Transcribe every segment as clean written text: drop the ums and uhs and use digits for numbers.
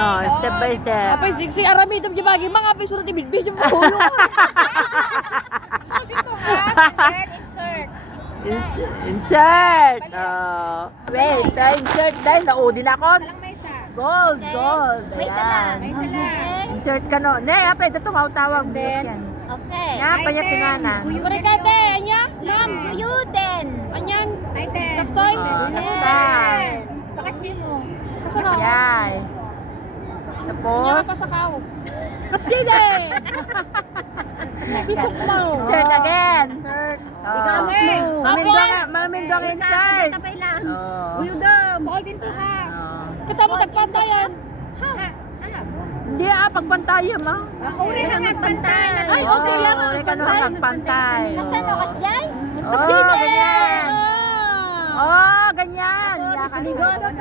Oh, step by step. Apay si Arami dam jibagi mga apay surat ibid-bid yung bulo. Dito ha. And insert. Insert. Oh. Wait, insert dahil naudin ako. Talang may isa. Gold, gold. May isa lang. May isa lang. Insert ka no. Ne, apay dito tawag mo then, yan. Okay. Nga, panyatinganan. Kurekate, anya? Nam, Juyuden. Anyan? Titan. Kastoy? Kastay. Sa kasino. Kasano? Yay. Anya Tapos, pa sa kao. Pisok mo. insert again. Insert. Oh. Mamindong insert. Oh. Uyudam. Ball din to ha. Oh. Kita mo tagpantayan. Alam. Hindi pagpantayan mo. Uri hangag pantay. Ay, okay lang. Okay ka na pagpantay. Kasano, Kasjay? Oh, ganyan. Oh, ganyan.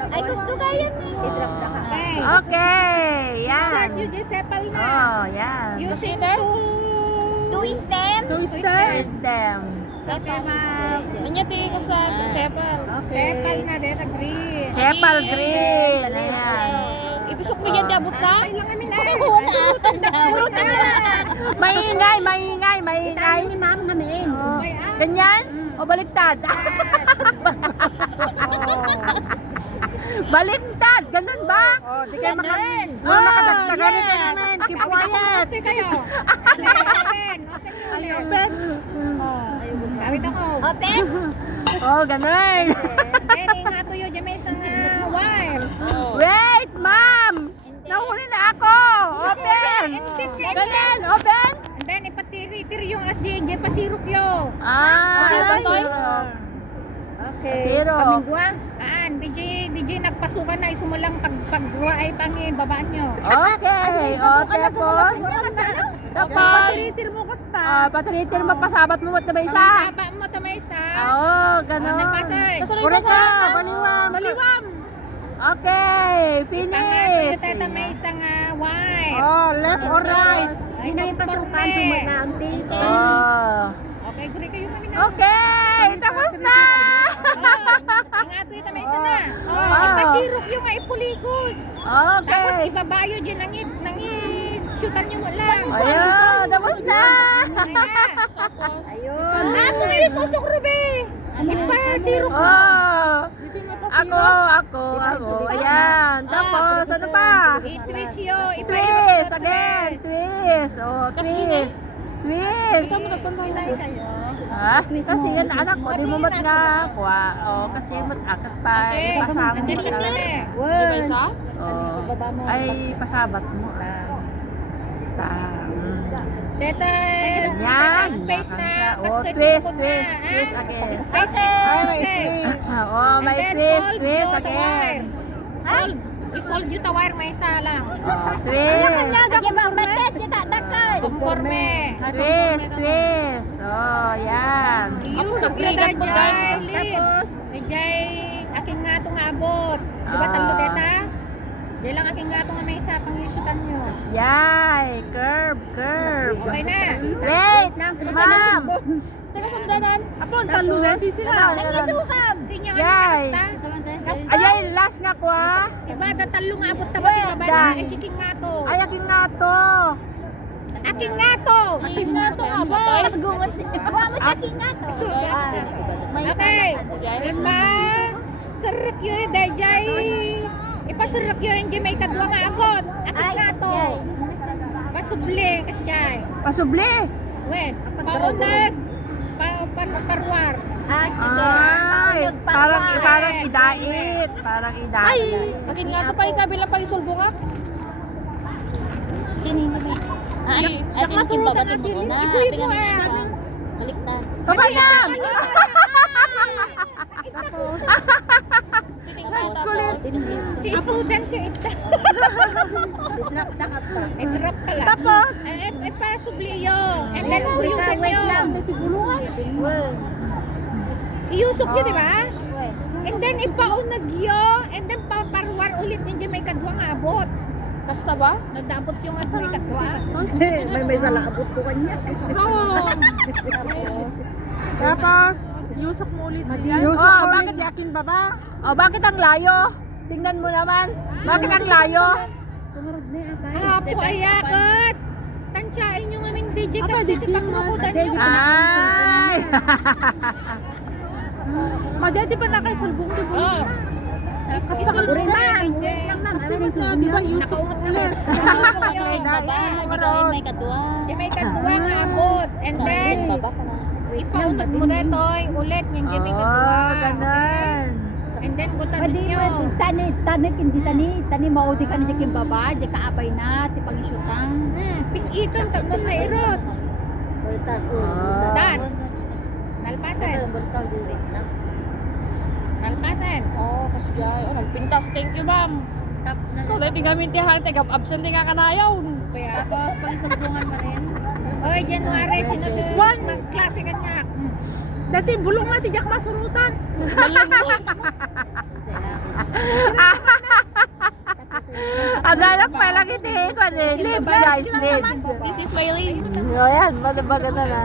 Ay, gusto ka yan eh. Okay. Okay, Insert yan. you disciple na. Oh, yan. Using to. Two stem. System. Okay, ma'am. Anya ti kasag. Sepal. Sepal na dito, green. Sepal green. Ayan. Ipisok mo yan di abot na? Kailangan kami na. Surutan na. Surutan na. Maingay, maingay, maingay. Ni ma'am namin. Oh. Ganyan? O baliktad? Baliktad, ganun ba? Oh, di kayo makadagdagan ito naman. Keep quiet. Open kayo. Open. Open. Kawit ako. Open. Oh, ganun. Then, ingat to yun. Diyan may isang wire. Wait, ma'am! Nahuli na ako! Open! Ganun, open! And then, ipatiri-tiri yung SJ pasirok yo. Ah, Toy? Zero. Pamingwa. DJ nagpasukan na isumulang pagruwa ay babaan nyo. Okay, o tapos? Tapos? Patiritir mo kasta. Patiritir mo, pasabat mo na ba isa? Saba mo tamay sa. Oo, ganun. Nagpasay. Pura ka, baliwam. Baliwam. Okay, finish. Teta may isang wire. Oh, left or right? Ay, na yung pasukan. Sumanagdi. Oh. Okay, guri kayo kami na. Okay, tapos na. Ingato ito may isa na. Oh. Ipasirok yung ipuligos. Tapos Okay. ibabayo dyan nangit-shootan nyo lang. Ayun, tapos na. Ayun. Ako ngayon susok Ruby. Ipasirok mo. Oh. Ako. Ayan. Tapos, ano pa? I-twist yun. Twist again. Twist. Oh, twist. Twist. Kita mo tagpantayan. Ah, kasi yan anak ko, di mo mat nga kuha. Oh, kasi mat akat pa. Okay. Ipasama Ang mo galing ka. na. Di ba isa? Oh. Ay, pasabat mo. Basta. Teta, Yan. space na. Oh, Basta twist, ikot na, twist, ah. twist again. Space okay. Oh, may And then twist, hold twist you the again. wire. I-hold you the wire, may isa lang. Oh, twist. Sige, babatet. Kita dakal. Conforme. Twist, twist. Oh, yan. Use Ako, of your nagrigat mo dad, gamit. lips. Ay, jay, aking nga itong abot. Di ba Ah. talo, teta? Di lang aking nga itong may isa pang isutan nyo. Yay, curve, curve. Okay na. Wait, ma'am. Teka, sundanan. Apon, talo na, di sila. Nangisukab. Hindi niya Yay. kasta. Ayay, last nga ko ah. Diba, datalo nga abot na ba? Diba, Da. ay, chiking nga to. Ay, aking nga to. Aking nga to. Aking nga to, aba. Gungot niya. Awa mo sa king nga to. May isa Okay. lang. Diba, sarap yun, dayjay. Ipasarap yun, hindi may kadwa nga abot. Aking nga to. Pasubli, kasyay. Pasubli. Wait, paunag. Parwar. Sige. Ay, Paunag parang parwar. idait. Parang idait. Akin nga to pa yung kabila pa yung sulbo nga. Kinino ba? Ay, atin si babatin mo na. Ikuy ko Baliktad. Baba na! Di student ka ita. I-drop ka lang. Tapos? Pasubli yun. And then, uyugan yun. Iusok yun, di ba? And then, ipaunag yun. And then, paparwar ulit yun dyan may kadwa nga abot. Kasta ba? Nagdabot yung nga sa may kadwa. May salakabot ko kanya. Tapos? Yusok mo ulit. Yusok Yusok ulit. ulit yakin baba. Oh, bakit ang layo? Tingnan mo naman. Bakit ang layo? Apo ayakot. Tansyain nyo nga min DJ Apa, kasi di tipagmukudan kiman. nyo. Ay! Madati pa na kay Salbong di ba? Oh. Kasi ka rin na. Kasi mas na, di ba, Yusuf ulit. may kadwa. Di may kadwa nga abot. And then, ipaunod mo na toy ulit yung di may kadwa. Oh, ganun. And then, butan Pwede nyo. mo, tani maudi ka na dyan baba, di ka abay na, ti pangisyutang. Piskiton, tagmon na irot. Dan. Nalpasan. Nalpasan. Oh, kasi jay. Oh, nagpintas. Thank you, ma'am. Kung na gamit di hang tigap absent nga kanayaw. Kaya, tapos pag-isalbungan mo rin. Oy, January, sino One. magklase ka niya? Dati bulong na, tijak masurutan. Ang danak pala kita eh. Lips, guys, lips. This is my lane. O yan, maganda na.